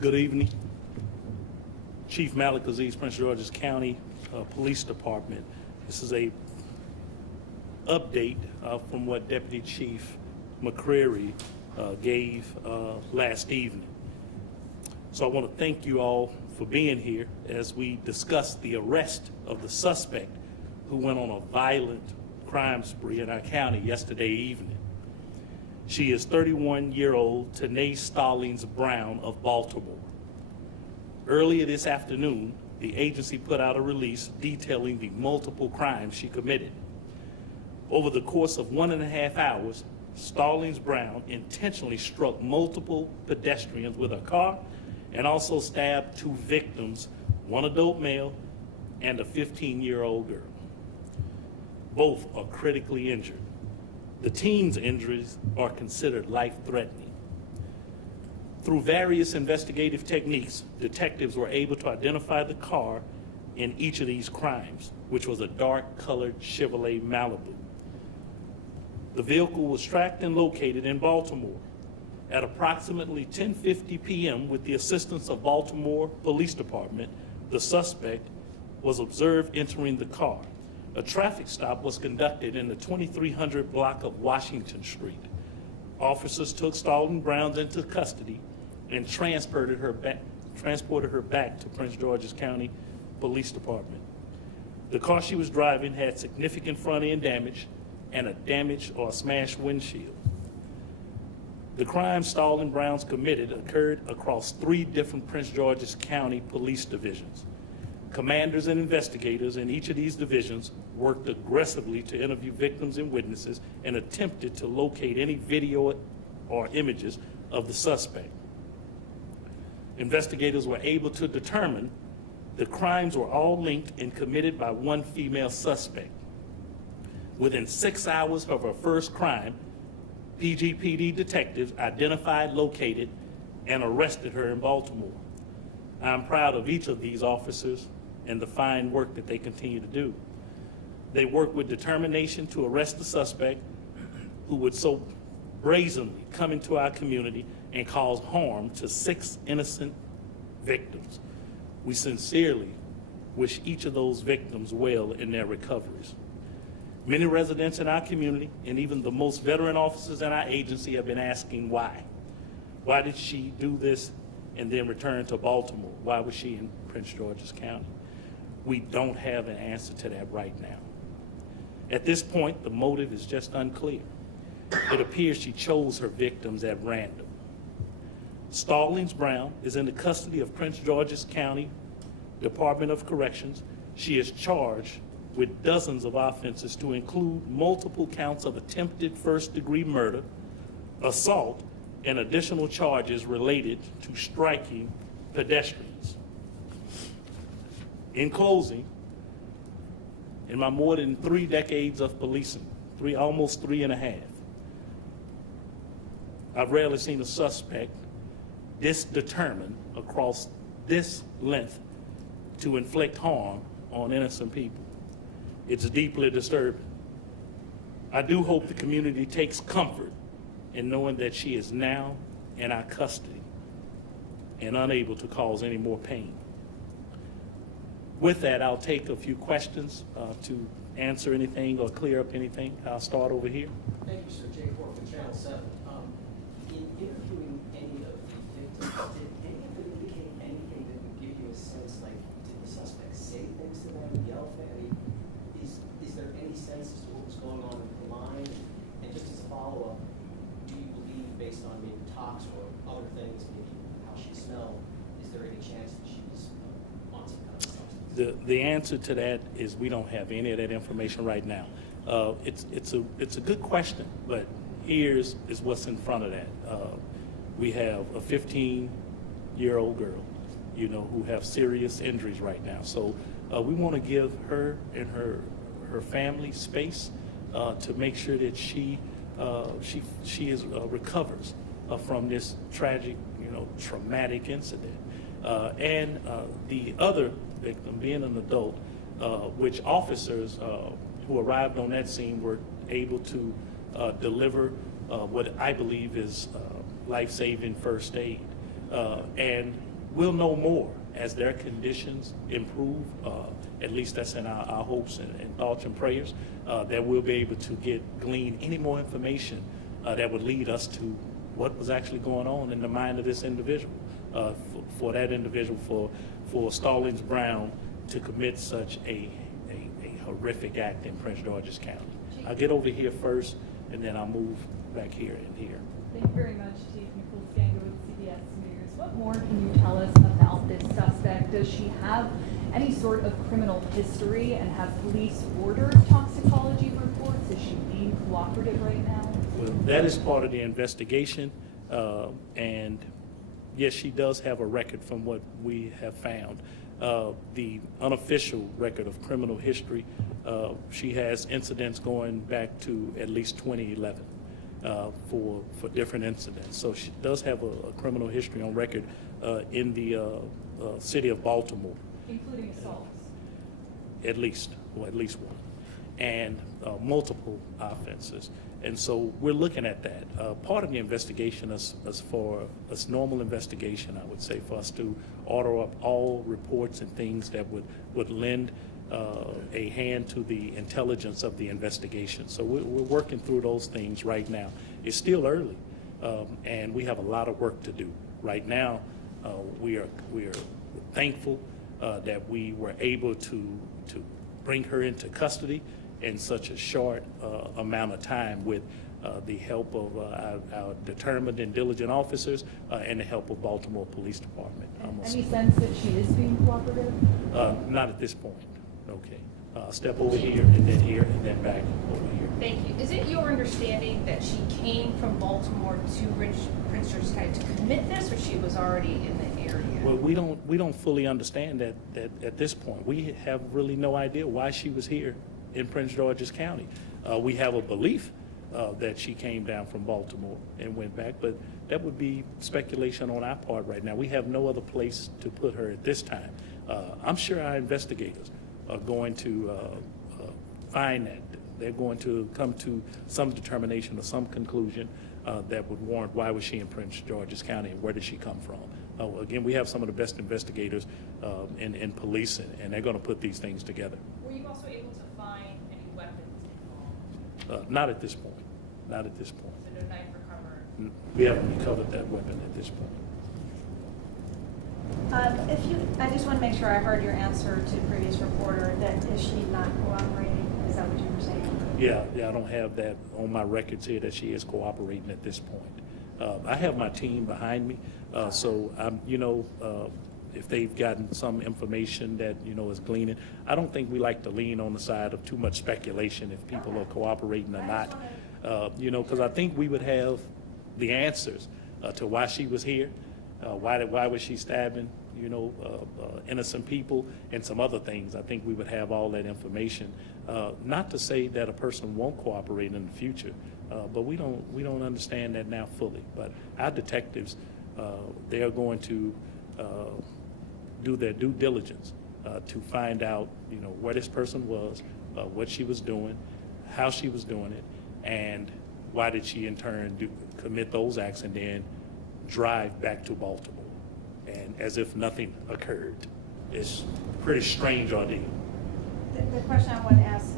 Good evening. Chief Malik Aziz, Prince George's County Police Department. This is a update from what Deputy Chief McCreary gave last evening. So I want to thank you all for being here as we discuss the arrest of the suspect who went on a violent crime spree in our county yesterday evening. She is 31-year-old Tanae Stallings Brown of Baltimore. Earlier this afternoon, the agency put out a release detailing the multiple crimes she committed. Over the course of 1.5 hours, Stallings Brown intentionally struck multiple pedestrians with a car and also stabbed 2 victims, one adult male and a 15-year-old girl. Both are critically injured. The teen's injuries are considered life-threatening. Through various investigative techniques, detectives were able to identify the car in each of these crimes, which was a dark-colored Chevrolet Malibu. The vehicle was tracked and located in Baltimore. At approximately 10:50 p.m., with the assistance of Baltimore Police Department, the suspect was observed entering the car. A traffic stop was conducted in the 2300 block of Washington Street. Officers took Stallings Brown into custody and transported her back to Prince George's County Police Department. The car she was driving had significant front end damage and a damaged or smashed windshield. The crime Stallings Brown committed occurred across 3 different Prince George's County police divisions. Commanders and investigators in each of these divisions worked aggressively to interview victims and witnesses and attempted to locate any video or images of the suspect. Investigators were able to determine the crimes were all linked and committed by one female suspect. Within 6 hours of her first crime, PGPD detectives identified, located, and arrested her in Baltimore. I'm proud of each of these officers and the fine work that they continue to do. They work with determination to arrest the suspect who would so brazenly come into our community and cause harm to 6 innocent victims. We sincerely wish each of those victims well in their recoveries. Many residents in our community and even the most veteran officers in our agency have been asking why. Why did she do this and then return to Baltimore? Why was she in Prince George's County? We don't have an answer to that right now. At this point, the motive is just unclear. It appears she chose her victims at random. Stallings Brown is in the custody of Prince George's County Department of Corrections. She is charged with dozens of offenses to include multiple counts of attempted first-degree murder, assault, and additional charges related to striking pedestrians. In closing, in my more than 3 decades of policing, almost 3.5, I've rarely seen a suspect this determined across this length to inflict harm on innocent people. It's deeply disturbing. I do hope the community takes comfort in knowing that she is now in our custody and unable to cause any more pain. With that, I'll take a few questions to answer anything or clear up anything. I'll start over here. Thank you, sir. Jay Ford from Channel 7. In interviewing any of the victims, did any of them indicate anything that would give you a sense, like, did the suspect say things to them, yell at them? Is there any sense as to what was going on in the line? And just as a follow-up, do you believe, based on maybe talks or other things, maybe how she smelled, is there any chance that she was on some kind of substance? The answer to that is we don't have any of that information right now. It's a good question, but here's what's in front of that. We have a 15-year-old girl, who have serious injuries right now. So we want to give her and her family space to make sure that she recovers from this tragic, traumatic incident. And the other victim, being an adult, which officers who arrived on that scene were able to deliver what I believe is life-saving first aid. And we'll know more as their conditions improve. At least that's in our hopes and thoughts and prayers, that we'll be able to glean any more information that would lead us to what was actually going on in the mind of this individual, for that individual, for Stallings Brown to commit such a horrific act in Prince George's County. I'll get over here first, and then I'll move back here and here. Thank you very much, Chief Nicole Scango with CBS News. What more can you tell us about this suspect? Does she have any sort of criminal history, and have police ordered toxicology reports? Is she being cooperative right now? Well, that is part of the investigation, and yes, she does have a record from what we have found. The unofficial record of criminal history, she has incidents going back to at least 2011 for different incidents. So she does have a criminal history on record in the city of Baltimore. Including assaults? At least one, and multiple offenses. And so we're looking at that. Part of the investigation is for a normal investigation, I would say, for us to order up all reports and things that would lend a hand to the intelligence of the investigation. So we're working through those things right now. It's still early, and we have a lot of work to do. Right now, we are thankful that we were able to bring her into custody in such a short amount of time with the help of our determined and diligent officers and the help of Baltimore Police Department. Any sense that she is being cooperative? Not at this point. Okay. Step over here and then back over here. Thank you. Is it your understanding that she came from Baltimore to Prince George's County to commit this, or she was already in the area? Well, we don't fully understand that at this point. We have really no idea why she was here in Prince George's County. We have a belief that she came down from Baltimore and went back, but that would be speculation on our part right now. We have no other place to put her at this time. I'm sure our investigators are going to find that. They're going to come to some determination or some conclusion that would warrant why was she in Prince George's County and where did she come from. Again, we have some of the best investigators in police, and they're going to put these things together. Were you also able to find any weapons involved? Not at this point. Not at this point. So no knife recovered? We haven't recovered that weapon at this point. I just want to make sure I heard your answer to the previous reporter, that is she not cooperating? Is that what you were saying? Yeah, I don't have that on my records here that she is cooperating at this point. I have my team behind me, so I'm, if they've gotten some information that, is gleaning, I don't think we like to lean on the side of too much speculation if people are cooperating or not, because I think we would have the answers to why she was here, why was she stabbing, innocent people, and some other things. I think we would have all that information. Not to say that a person won't cooperate in the future, but we don't understand that now fully. But our detectives, they are going to do their due diligence to find out, where this person was, what she was doing, how she was doing it, and why did she in turn commit those acts and then drive back to Baltimore, and as if nothing occurred. It's a pretty strange ordeal. The question I want to ask,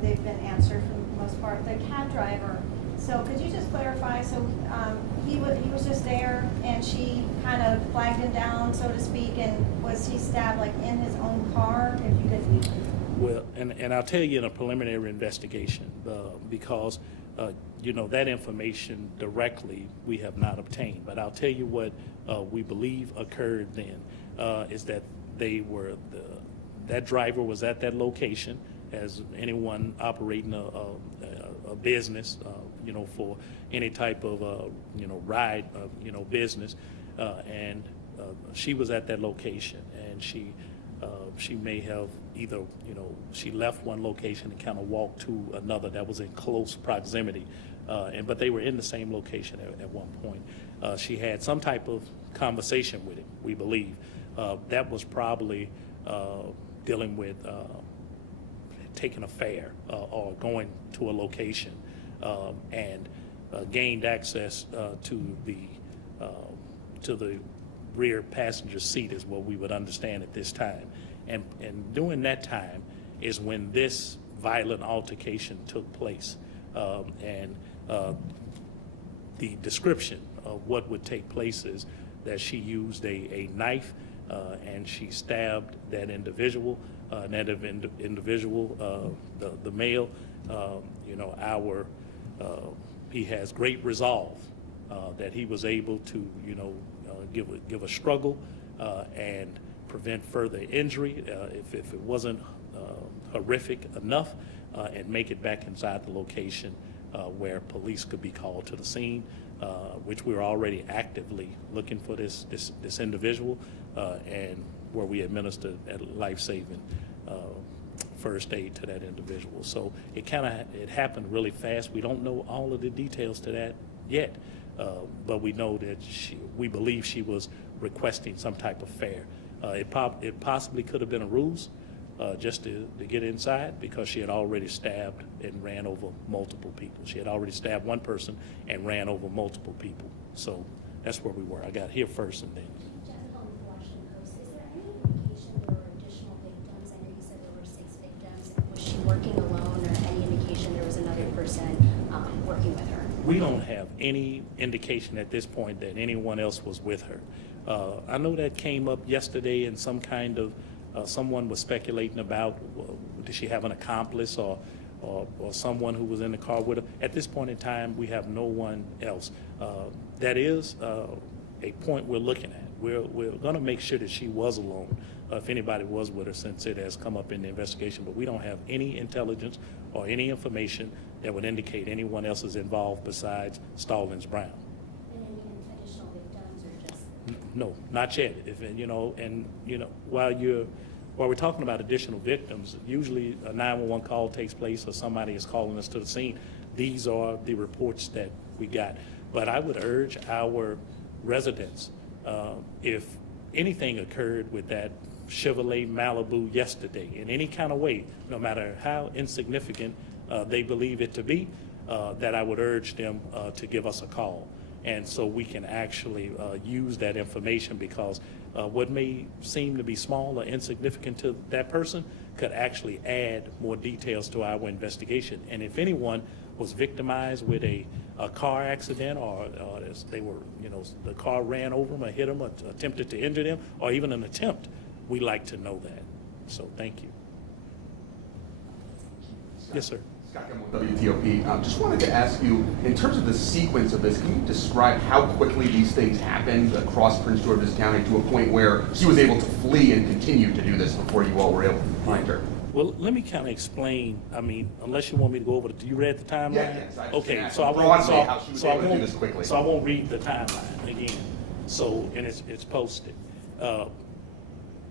they've been answered for the most part. The cab driver, so could you just clarify, so he was just there and she kind of flagged him down, so to speak, and was he stabbed like in his own car? If you could. Well, and I'll tell you in a preliminary investigation, because that information directly we have not obtained. But I'll tell you what we believe occurred then is that that driver was at that location, as anyone operating a business, for any type of ride, business, and she was at that location, and she may have either, she left one location and kind of walked to another that was in close proximity, but they were in the same location at one point. She had some type of conversation with him, we believe. That was probably dealing with taking a fare or going to a location, and gained access to the rear passenger seat is what we would understand at this time. And during that time is when this violent altercation took place. The description of what would take place is that she used a knife and she stabbed that individual. The male, he has great resolve that he was able to, give a struggle and prevent further injury if it wasn't horrific enough, and make it back inside the location where police could be called to the scene, which we were already actively looking for this individual, and where we administered life-saving first aid to that individual. So it happened really fast. We don't know all of the details to that yet, but we know that we believe she was requesting some type of fare. It possibly could have been a ruse just to get inside, because she had already stabbed and ran over multiple people. She had already stabbed one person and ran over multiple people. So that's where we were. I got here first and then. Jen Holmes, the Washington Post. Is there any indication there were additional victims? I know you said there were 6 victims. Was she working alone, or any indication there was another person working with her? We don't have any indication at this point that anyone else was with her. I know that came up yesterday in some kind of, someone was speculating about, did she have an accomplice or someone who was in the car with her. At this point in time, we have no one else. That is a point we're looking at. We're going to make sure that she was alone, if anybody was with her, since it has come up in the investigation, but we don't have any intelligence or any information that would indicate anyone else is involved besides Stallings Brown. And any additional victims, or just? No, not yet. While we're talking about additional victims, usually a 911 call takes place or somebody is calling us to the scene. These are the reports that we got. But I would urge our residents, if anything occurred with that Chevrolet Malibu yesterday in any kind of way, no matter how insignificant they believe it to be, that I would urge them to give us a call. And so we can actually use that information, because what may seem to be small or insignificant to that person could actually add more details to our investigation. And if anyone was victimized with a car accident, or they were, the car ran over them or hit them or attempted to injure them, or even an attempt, we like to know that. So thank you. Yes, sir. Scott Gemmell with WTOP. Just wanted to ask you, in terms of the sequence of this, can you describe how quickly these things happened across Prince George's County to a point where she was able to flee and continue to do this before you all were able to find her? Well, let me kind of explain. I mean, unless you want me to go over the, you read the timeline? Yes. Okay, So I won't read the timeline again. So, and it's posted.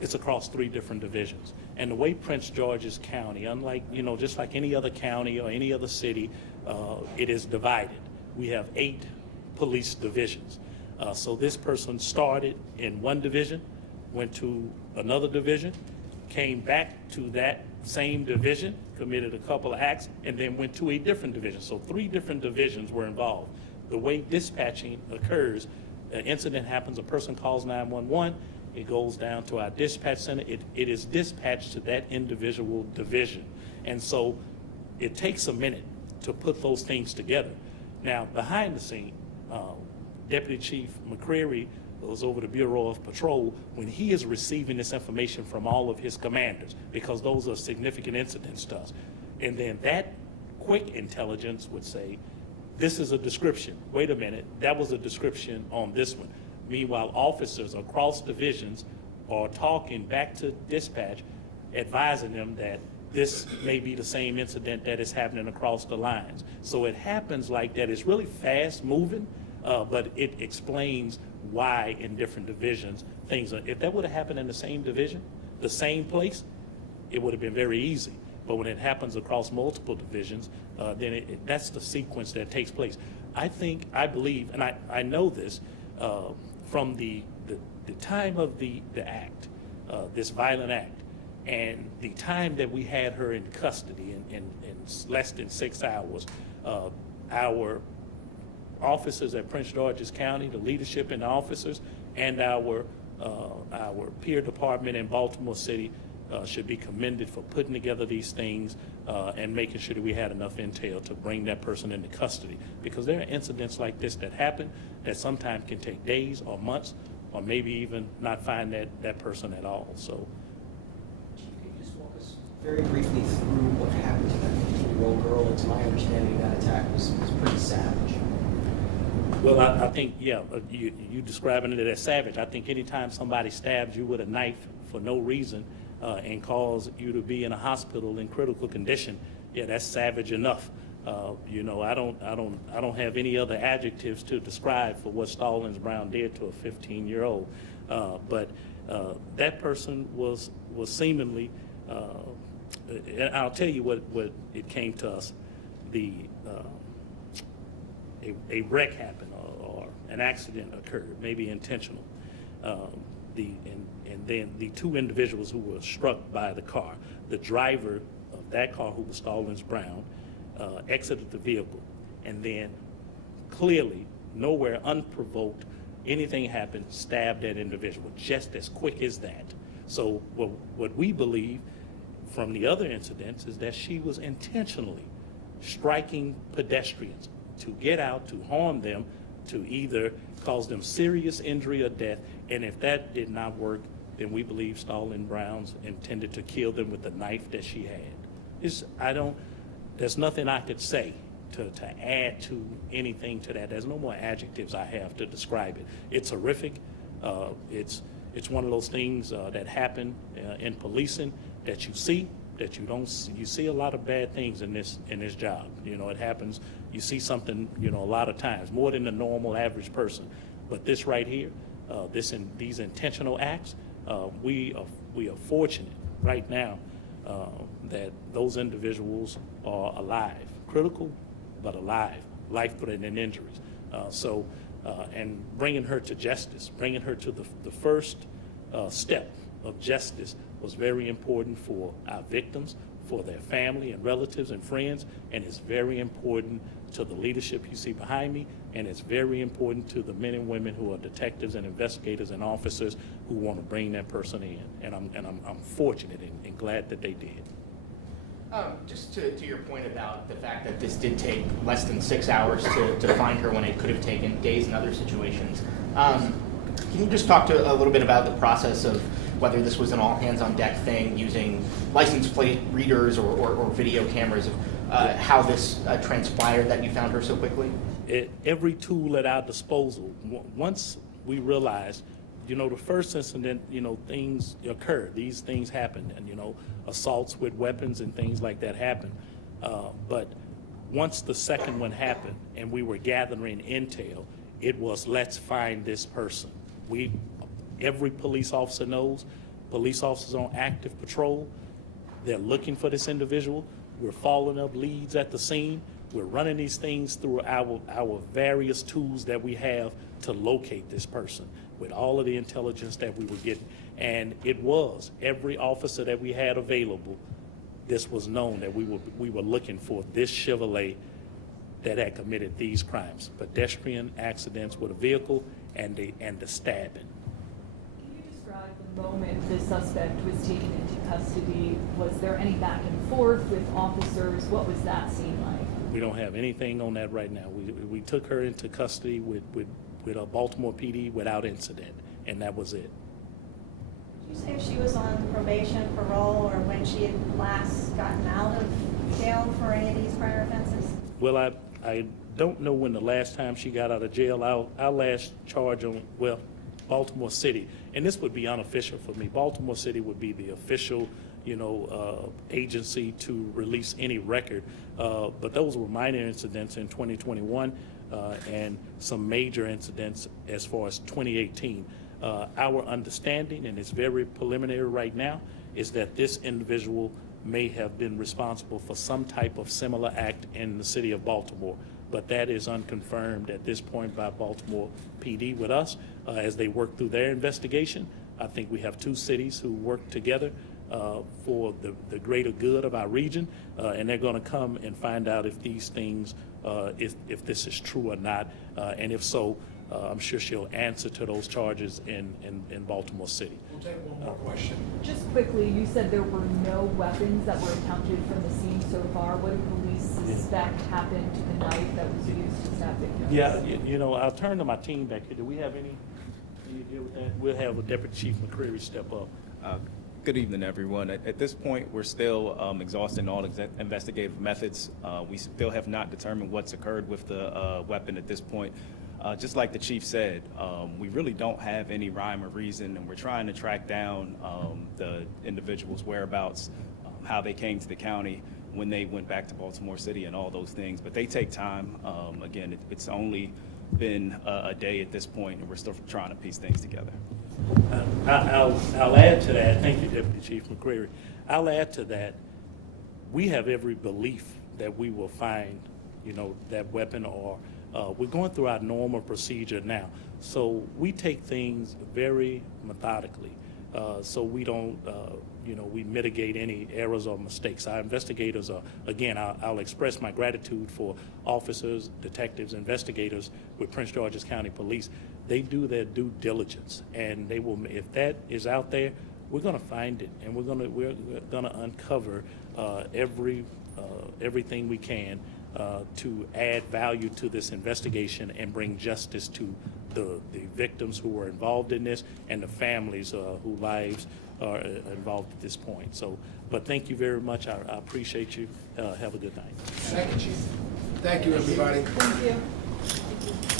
It's across 3 different divisions. And the way Prince George's County, unlike, just like any other county or any other city, it is divided. We have 8 police divisions. So this person started in one division, went to another division, came back to that same division, committed a couple of acts, and then went to a different division. So 3 different divisions were involved. The way dispatching occurs, an incident happens, a person calls 911, it goes down to our dispatch center. It is dispatched to that individual division. And so it takes a minute to put those things together. Now, behind the scene, Deputy Chief McCreary goes over to Bureau of Patrol when he is receiving this information from all of his commanders, because those are significant incidents to us. And then that quick intelligence would say, this is a description. Wait a minute, that was a description on this one. Meanwhile, officers across divisions are talking back to dispatch, advising them that this may be the same incident that is happening across the lines. So it happens like that. It's really fast moving, but it explains why in different divisions things are. If that would have happened in the same division, the same place, it would have been very easy. But when it happens across multiple divisions, then that's the sequence that takes place. I believe, and I know this, from the time of the act, this violent act, and the time that we had her in custody in less than 6 hours, our officers at Prince George's County, the leadership and the officers, and our peer department in Baltimore City should be commended for putting together these things and making sure that we had enough intel to bring that person into custody. Because there are incidents like this that happen that sometimes can take days or months, or maybe even not find that person at all. So, Chief, could you just walk us very briefly through what happened to that 15-year-old girl? It's my understanding that attack was pretty savage. well, I think, yeah, you describing it as savage. I think anytime somebody stabs you with a knife for no reason and cause you to be in a hospital in critical condition, yeah, that's savage enough. You know, I don't have any other adjectives to describe for what Stallings Brown did to a 15-year-old. But that person was seemingly, and I'll tell you what it came to us. A wreck happened or an accident occurred, maybe intentional. And then the two individuals who were struck by the car, the driver of that car, who was Stallings Brown, exited the vehicle, and then clearly, nowhere unprovoked, anything happened, stabbed that individual, just as quick as that. So what we believe from the other incidents is that she was intentionally striking pedestrians to get out, to harm them, to either cause them serious injury or death, and if that did not work, then we believe Stallings Brown's intended to kill them with the knife that she had. There's nothing I could say to add to anything to that. There's no more adjectives I have to describe it. It's horrific. It's one of those things that happen in policing that you see, that you don't see. You see a lot of bad things in this job. You know, it happens. You see something, you know, a lot of times, more than the normal average person. But this right here, these intentional acts, we are fortunate right now that those individuals are alive, critical, but alive, life-threatening injuries. And bringing her to justice, bringing her to the first step of justice was very important for our victims, for their family and relatives and friends, and it's very important to the leadership you see behind me, and it's very important to the men and women who are detectives and investigators and officers who want to bring that person in. And I'm fortunate and glad that they did. Just to your point about the fact that this did take less than 6 hours to find her when it could have taken days in other situations, can you just talk a little bit about the process of whether this was an all-hands-on-deck thing using license plate readers or video cameras, of how this transpired that you found her so quickly? Every tool at our disposal. Once we realized, you know, the first incident, you know, things occurred. These things happened, and, you know, assaults with weapons and things like that happened. But once the second one happened and we were gathering intel, it was, let's find this person. Every police officer knows, police officers on active patrol, they're looking for this individual. We're following up leads at the scene. We're running these things through our various tools that we have to locate this person with all of the intelligence that we were getting. And it was every officer that we had available, this was known that we were looking for this Chevrolet that had committed these crimes, pedestrian accidents with a vehicle and the stabbing. Can you describe the moment the suspect was taken into custody? Was there any back and forth with officers? What was that scene like? We don't have anything on that right now. We took her into custody with a Baltimore PD without incident, and that was it. Did you say if she was on probation, parole, or when she had last gotten out of jail for any of these prior offenses? Well, I don't know when the last time she got out of jail. Our last charge on, well, Baltimore City, and this would be unofficial for me. Baltimore City would be the official, you know, agency to release any record. But those were minor incidents in 2021 and some major incidents as far as 2018. Our understanding, and it's very preliminary right now, is that this individual may have been responsible for some type of similar act in the city of Baltimore. But that is unconfirmed at this point by Baltimore PD with us as they work through their investigation. I think we have two cities who work together for the greater good of our region, and they're going to come and find out if these things if this is true or not, and if so, I'm sure she'll answer to those charges in Baltimore City. We'll take one more question. Just quickly, you said there were no weapons that were encountered from the scene so far. What do police suspect happened to the knife that was used to stab victims? Yeah, you know, I'll turn to my team back here. Do we have any deal with that? We'll have Deputy Chief McCreary step up. Good evening, everyone. At this point, we're still exhausting all investigative methods. We still have not determined what's occurred with the weapon at this point. Just like the chief said, we really don't have any rhyme or reason, and we're trying to track down the individual's whereabouts, how they came to the county, when they went back to Baltimore City, and all those things. But they take time. Again, it's only been a day at this point, and we're still trying to piece things together. I'll add to that. Thank you, Deputy Chief McCreary. I'll add to that. We have every belief that we will find, you know, that weapon, or we're going through our normal procedure now. So we take things very methodically, so we don't, you know, we mitigate any errors or mistakes. Our investigators are, again, I'll express my gratitude for officers, detectives, investigators with Prince George's County Police. They do their due diligence, and they will, if that is out there, we're going to find it, and we're going to uncover everything we can to add value to this investigation and bring justice to the victims who were involved in this and the families whose lives are involved at this point. So, but thank you very much. I appreciate you. Have a good night. Thank you, Chief. Thank you, everybody. Thank you.